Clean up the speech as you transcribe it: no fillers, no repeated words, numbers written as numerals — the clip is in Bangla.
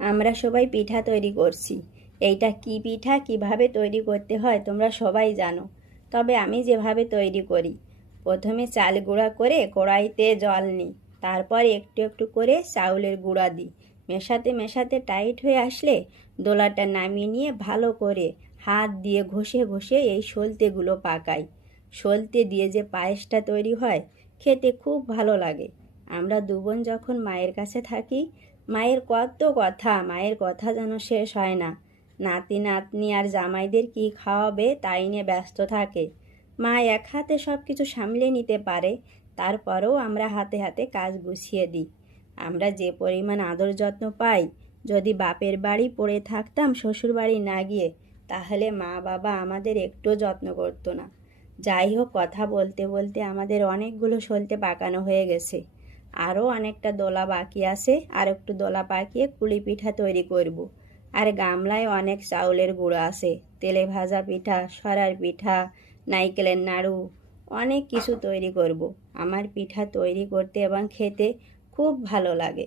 আমরা সবাই পিঠা তৈরি করছি। এইটা কি পিঠা, কিভাবে তৈরি করতে হয় তোমরা সবাই জানো। তবে আমি যেভাবে তৈরি করি, প্রথমে চাল গুঁড়া করে কড়াইতে জল নিই, তারপর একটু একটু করে চাউলের গুঁড়া দিই। মেশাতে মেশাতে টাইট হয়ে আসলে দোলাটা নামিয়ে নিয়ে ভালো করে হাত দিয়ে ঘষে ঘষে এই সলতেগুলো পাকাই। সলতে দিয়ে যে পায়েসটা তৈরি হয়, খেতে খুব ভালো লাগে। আমরা দুবোন যখন মায়ের কাছে থাকি, মায়ের কত কথা, মায়ের কথা যেন শেষ হয় না। নাতি নাতনি আর জামাইদের কি খাওয়াবে তাই নিয়ে ব্যস্ত থাকে। মা এক হাতে সব কিছু সামলে নিতে পারে, তারপরেও আমরা হাতে হাতে কাজ গুছিয়ে দিই। আমরা যে পরিমাণ আদর যত্ন পাই, যদি বাপের বাড়ি পড়ে থাকতাম শ্বশুর বাড়ি না গিয়ে, তাহলে মা বাবা আমাদের একটু যত্ন করতো না। যাই হোক, কথা বলতে বলতে আমাদের অনেকগুলো সলতে পাকানো হয়ে গেছে। আরও অনেকটা দোলা বাকি আছে, আর একটু দোলা পাকিয়ে কুলি পিঠা তৈরি করব। আর গামলায় অনেক চাউলের গুঁড়ো আছে, তেলে ভাজা পিঠা, সরার পিঠা, নাইকেলের নাড়ু, অনেক কিছু তৈরি করব। আমার পিঠা তৈরি করতে এবং খেতে খুব ভালো লাগে।